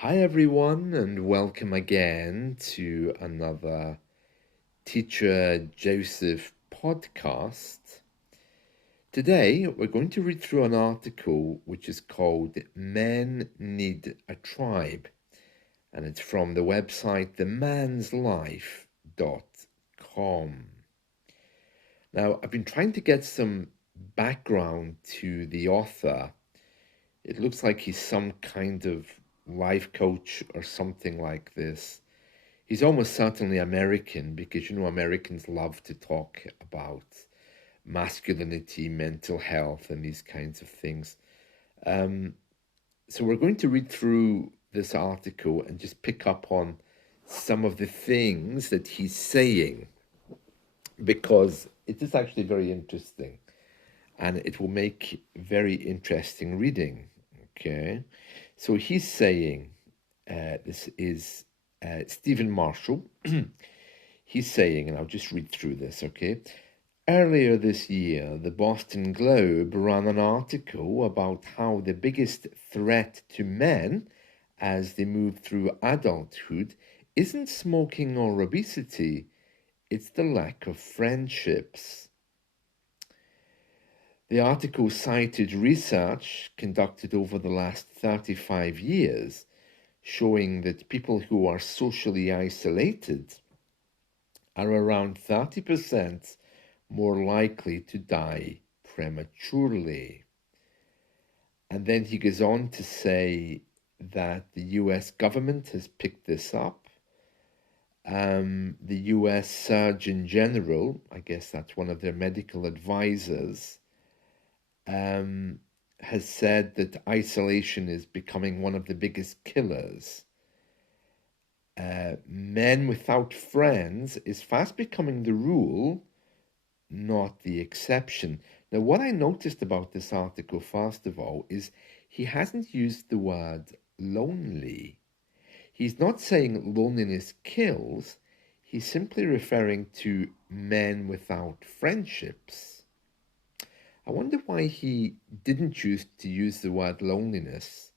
Hi, everyone, and welcome again to another Teacher Joseph podcast. Today, we're going to read through an article which is called Men Need a Tribe, and it's from the website themanslife.com. Now, I've been trying to get some background to the author. It looks like he's some kind of life coach or something like this. He's almost certainly American because, Americans love to talk about masculinity, mental health, and these kinds of things. So we're going to read through this article and just pick up on some of the things that he's saying because it is actually very interesting and it will make very interesting reading. Okay, so he's saying, this is Stephen Marshall. He's saying, and I'll just read through this, okay? Earlier this year, the Boston Globe ran an article about how the biggest threat to men as they move through adulthood isn't smoking or obesity, it's the lack of friendships. The article cited research conducted over the last 35 years showing that people who are socially isolated are around 30% more likely to die prematurely. And then he goes on to say that the US government has picked this up. The US Surgeon General, I guess that's one of their medical advisors, has said that isolation is becoming one of the biggest killers. Men without friends is fast becoming the rule, not the exception. Now, what I noticed about this article, first of all, is he hasn't used the word lonely. He's not saying loneliness kills, he's simply referring to men without friendships. I wonder why he didn't choose to use the word loneliness,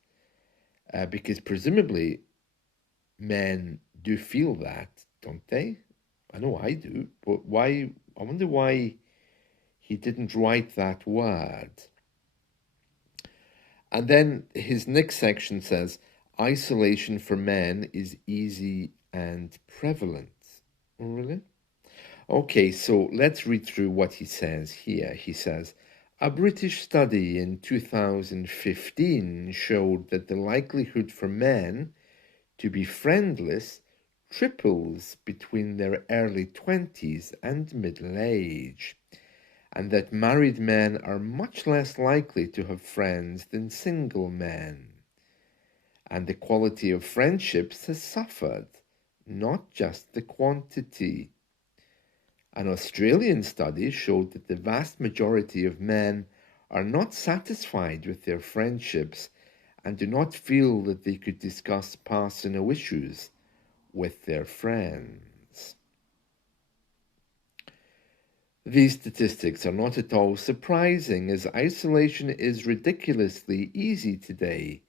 because presumably men do feel that, don't they? I know I do, but why? I wonder why he didn't write that word. And then his next section says, isolation for men is easy and prevalent. Oh, really? Okay, so let's read through what he says here. He says, a British study in 2015 showed that the likelihood for men to be friendless triples between their early 20s and middle age, and that married men are much less likely to have friends than single men. And the quality of friendships has suffered, not just the quantity. An Australian study showed that the vast majority of men are not satisfied with their friendships and do not feel that they could discuss personal issues with their friends. These statistics are not at all surprising, as isolation is ridiculously easy today.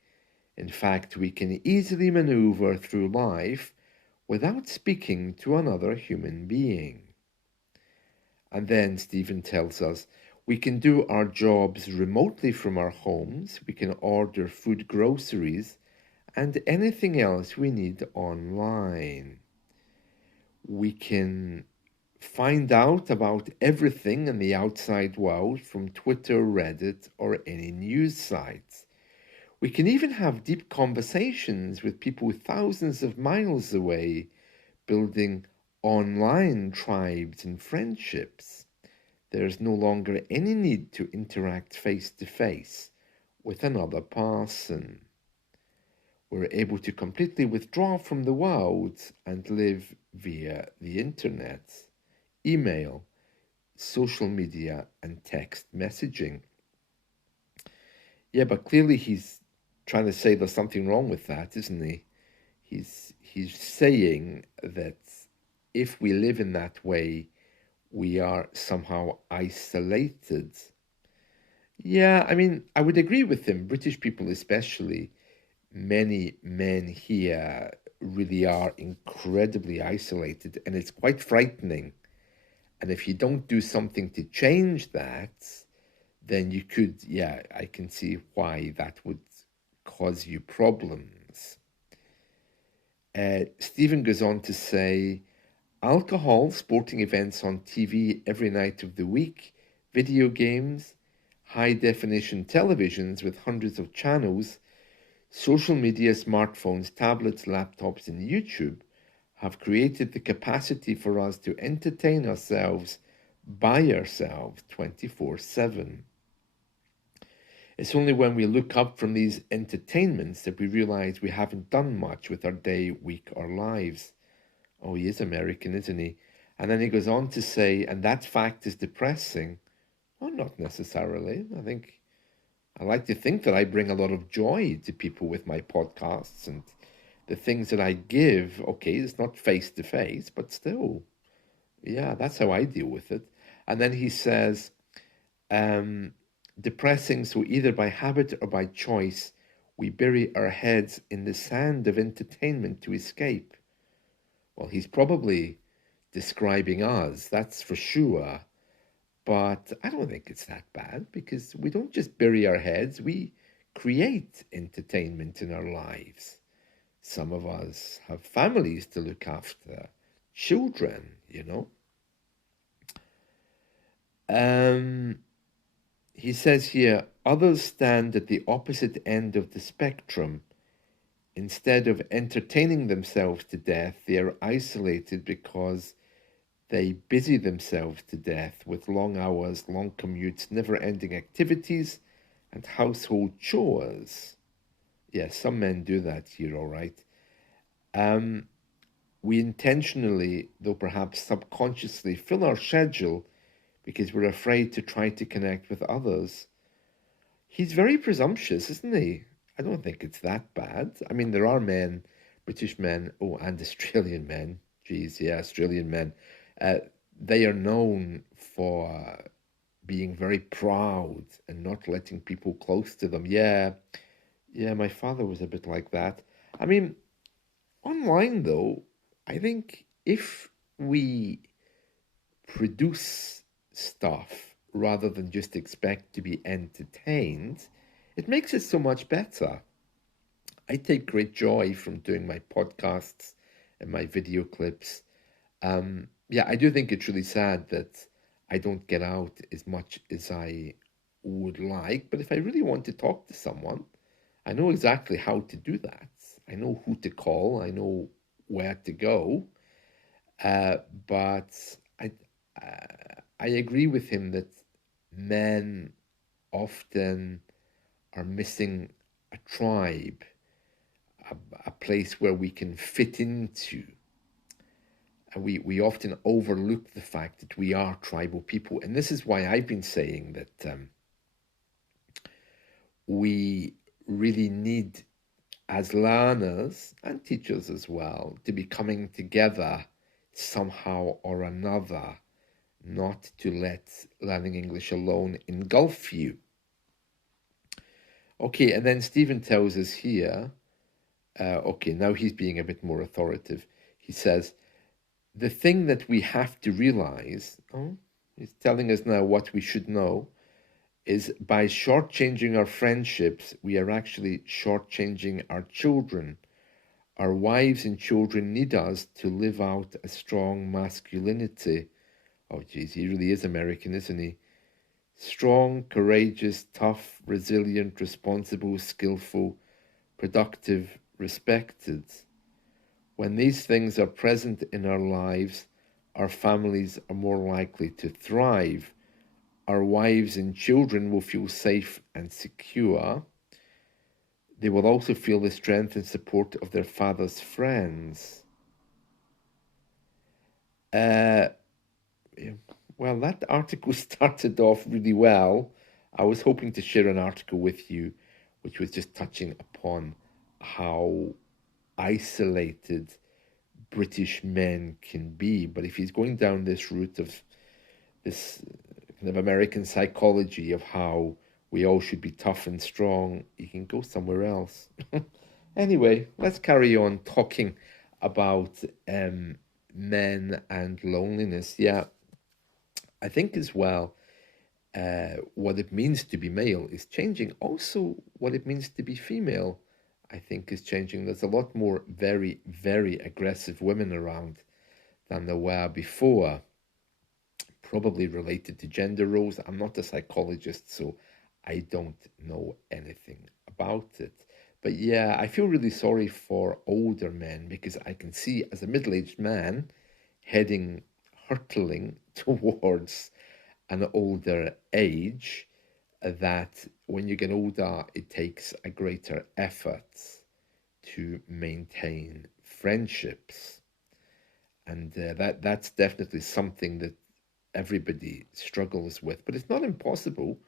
In fact, we can easily maneuver through life without speaking to another human being. And then Stephen tells us we can do our jobs remotely from our homes, we can order food, groceries, and anything else we need online. We can find out about everything in the outside world from Twitter, Reddit, or any news sites. We can even have deep conversations with people thousands of miles away, building online tribes and friendships. There is no longer any need to interact face to face with another person. We're able to completely withdraw from the world and live via the internet, email, social media, and text messaging. Yeah, but clearly he's trying to say there's something wrong with that, isn't he? He's saying that if we live in that way, we are somehow isolated. Yeah, I mean, I would agree with him. British people especially many men here really are incredibly isolated, and it's quite frightening. And if you don't do something to change that, then you could, yeah, I can see why that would cause you problems. Stephen goes on to say, alcohol, sporting events on TV every night of the week, video games, high definition televisions with hundreds of channels, social media, smartphones, tablets, laptops, and YouTube have created the capacity for us to entertain ourselves by ourselves 24/7. It's only when we look up from these entertainments that we realize we haven't done much with our day, week, or lives. Oh, he is American, isn't he? And then he goes on to say, and that fact is depressing. Well, not necessarily. I like to think that I bring a lot of joy to people with my podcasts and the things that I give. Okay, it's not face to face, but still, yeah, that's how I deal with it. And then he says, um, depressing, so either by habit or by choice, we bury our heads in the sand of entertainment to escape. Well, he's probably describing us, that's for sure. But I don't think it's that bad because we don't just bury our heads, we create entertainment in our lives. Some of us have families to look after, children, you know. He says here, others stand at the opposite end of the spectrum. Instead of entertaining themselves to death, they are isolated because they busy themselves to death with long hours, long commutes, never ending activities, and household chores. Yes, some men do that here, all right. We intentionally, though perhaps subconsciously, fill our schedule because we're afraid to try to connect with others. He's very presumptuous, isn't he? I don't think it's that bad. I mean, there are men, British men, oh, and Australian men. Geez, yeah, Australian men. Uh, they are known for being very proud and not letting people close to them. Yeah, yeah, my father was a bit like that. I mean, online though, I think if we produce stuff rather than just expect to be entertained, it makes it so much better. I take great joy from doing my podcasts and my video clips. Yeah, I do think it's really sad that I don't get out as much as I would like. But if I really want to talk to someone, I know exactly how to do that. I know who to call. I know where to go. Uh, but I, I agree with him that men often are missing a tribe, a, a place where we can fit into. And we often overlook the fact that we are tribal people. And this is why I've been saying that we really need, as learners and teachers as well, to be coming together somehow or another, not to let learning English alone engulf you. Okay, and then Stephen tells us here, okay, now he's being a bit more authoritative. He says, the thing that we have to realize, oh, he's telling us now what we should know, is by shortchanging our friendships, we are actually shortchanging our children. Our wives and children need us to live out a strong masculinity. Oh, geez, he really is American, isn't he? Strong, courageous, tough, resilient, responsible, skillful, productive, respected. When these things are present in our lives, our families are more likely to thrive. Our wives and children will feel safe and secure. They will also feel the strength and support of their father's friends. Uh, well, that article started off really well. I was hoping to share an article with you which was just touching upon how isolated British men can be. But if he's going down this route of this kind of American psychology of how we all should be tough and strong, you can go somewhere else. Anyway, let's carry on talking about men and loneliness. Yeah, I think as well, what it means to be male is changing. Also, what it means to be female, I think, is changing. There's a lot more very, very aggressive women around than there were before, probably related to gender roles. I'm not a psychologist, so I don't know anything about it. But yeah, I feel really sorry for older men because I can see as a middle-aged man heading, hurtling towards an older age, that when you get older, it takes a greater effort to maintain friendships. And that's definitely something that everybody struggles with, but it's not impossible.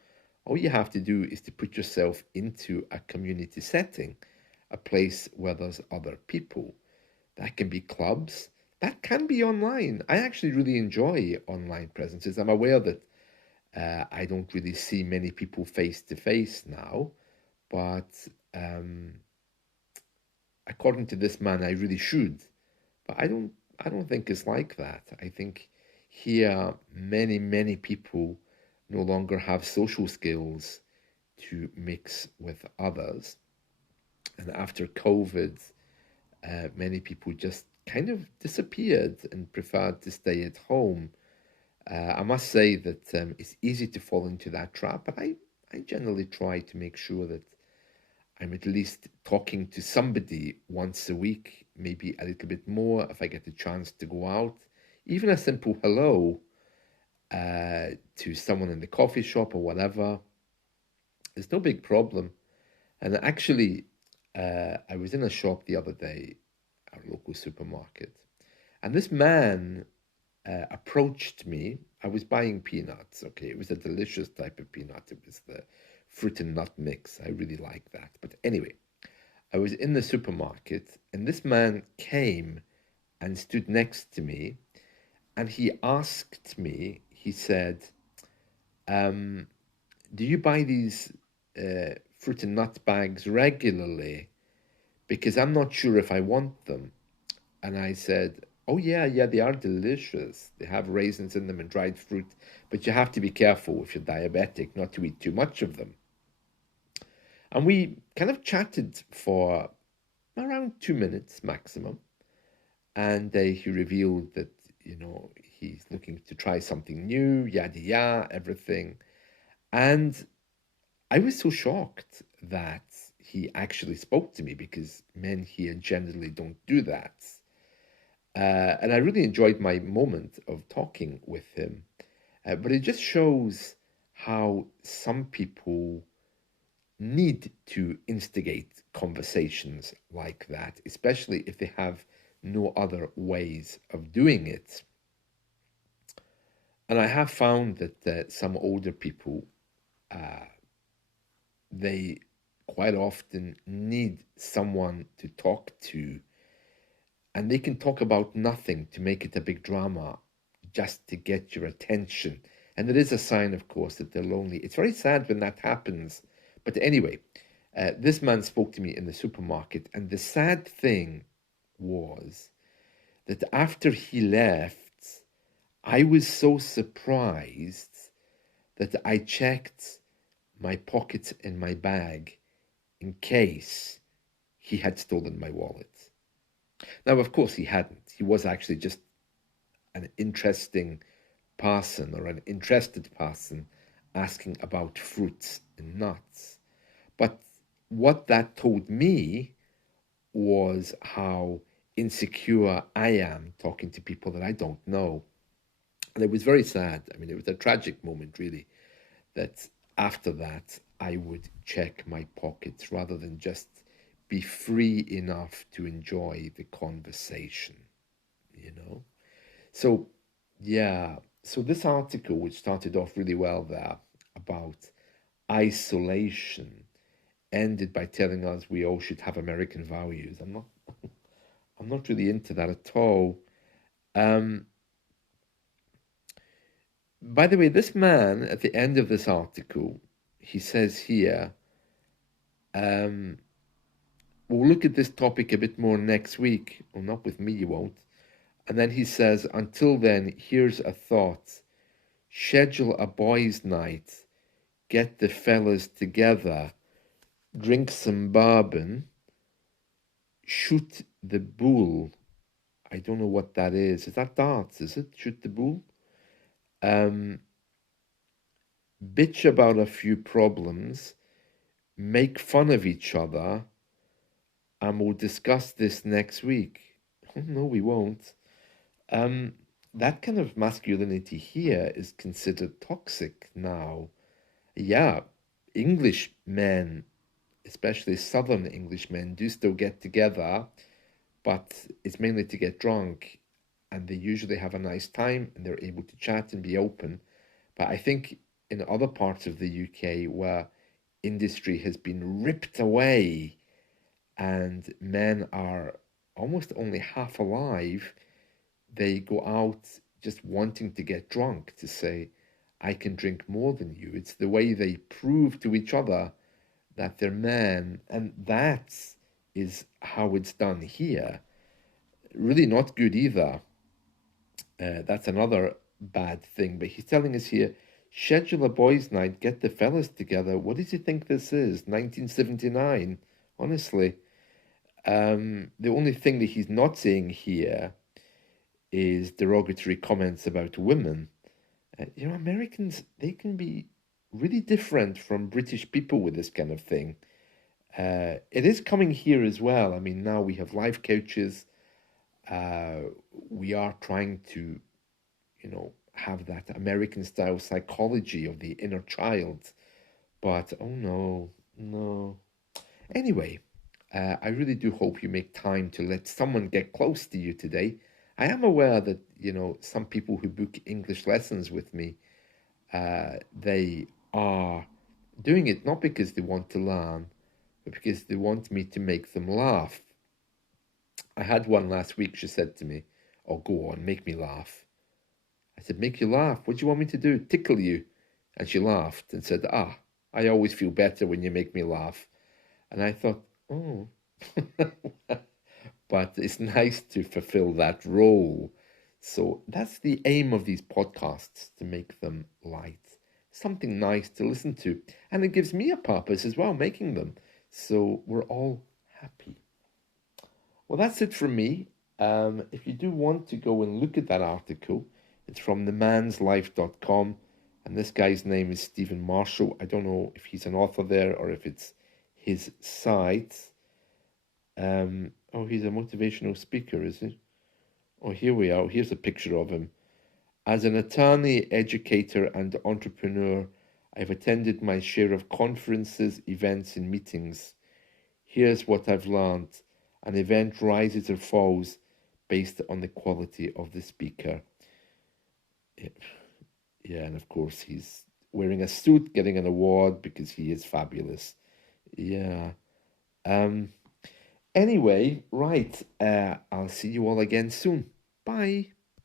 All you have to do is to put yourself into a community setting, a place where there's other people. That can be clubs, that can be online. I actually really enjoy online presences. I'm aware that I don't really see many people face to face now, but um, according to this man, I really should. But I don't think it's like that. I think here many people no longer have social skills to mix with others. And after COVID, many people just kind of disappeared and preferred to stay at home. I must say that it's easy to fall into that trap, but I generally try to make sure that I'm at least talking to somebody once a week, maybe a little bit more if I get the chance to go out. Even a simple hello to someone in the coffee shop or whatever is no big problem. And actually, I was in a shop the other day, our local supermarket, and this man approached me. I was buying peanuts. Okay, it was a delicious type of peanut. It was the fruit and nut mix. I really like that. But anyway, I was in the supermarket and this man came and stood next to me and he asked me, he said, um, do you buy these fruit and nut bags regularly? Because I'm not sure if I want them. And I said, oh, yeah, they are delicious. They have raisins in them and dried fruit, but you have to be careful if you're diabetic not to eat too much of them. And we kind of chatted for around 2 minutes maximum. And he revealed that, he's looking to try something new, yada yada, everything. And I was so shocked that he actually spoke to me because men here generally don't do that. And I really enjoyed my moment of talking with him. But it just shows how some people need to instigate conversations like that, especially if they have no other ways of doing it. And I have found that some older people, uh, they quite often need someone to talk to, and they can talk about nothing to make it a big drama just to get your attention. And it is a sign, of course, that they're lonely. It's very sad when that happens. But anyway, this man spoke to me in the supermarket, and the sad thing was that after he left, I was so surprised that I checked my pockets in my bag in case he had stolen my wallet. Now, of course, he hadn't. He was actually just an interesting person or an interested person asking about fruits and nuts. But what that told me was how insecure I am talking to people that I don't know. And it was very sad. I mean, it was a tragic moment, really, that after that, I would check my pockets rather than just be free enough to enjoy the conversation, you know? So, yeah. So, this article, which started off really well there about isolation, ended by telling us we all should have American values. I'm not really into that at all. Um, by the way, this man at the end of this article, he says here, um, we'll look at this topic a bit more next week. Well, not with me, you won't. And then he says, until then, here's a thought. Schedule a boys' night. Get the fellas together. Drink some bourbon. Shoot the bull. I don't know what that is. Is that darts, is it? Shoot the bull? Um, Bitch about a few problems. Make fun of each other. And we'll discuss this next week. No, we won't. Um, that kind of masculinity here is considered toxic now. Yeah, English men, especially Southern English men, do still get together, but it's mainly to get drunk, and they usually have a nice time and they're able to chat and be open. But I think in other parts of the UK where industry has been ripped away and men are almost only half alive, they go out just wanting to get drunk to say, I can drink more than you. It's the way they prove to each other that they're men, and that is how it's done here. Really not good either. That's another bad thing. But he's telling us here, schedule a boys' night, get the fellas together. What does he think this is? 1979? Honestly. The only thing that he's not saying here is derogatory comments about women. Americans, they can be really different from British people with this kind of thing. It is coming here as well. I mean, now we have life coaches. We are trying to, have that American style psychology of the inner child. But oh no, no. Anyway, I really do hope you make time to let someone get close to you today. I am aware that, some people who book English lessons with me, they are doing it not because they want to learn, but because they want me to make them laugh. I had one last week, she said to me, oh, go on, make me laugh. I said, make you laugh? What do you want me to do? Tickle you? And she laughed and said, I always feel better when you make me laugh. And I thought, oh, but it's nice to fulfill that role. So that's the aim of these podcasts, to make them light, something nice to listen to. And it gives me a purpose as well, making them. So we're all happy. Well, that's it from me. If you do want to go and look at that article, it's from themanslife.com. And this guy's name is Stephen Marshall. I don't know if he's an author there or if it's his site. He's a motivational speaker, is he? Oh, here we are. Here's a picture of him. As an attorney, educator, and entrepreneur, I've attended my share of conferences, events, and meetings. Here's what I've learned. An event rises or falls based on the quality of the speaker. Yeah, and of course, he's wearing a suit, getting an award because he is fabulous. Yeah. Anyway, right. I'll see you all again soon. Bye.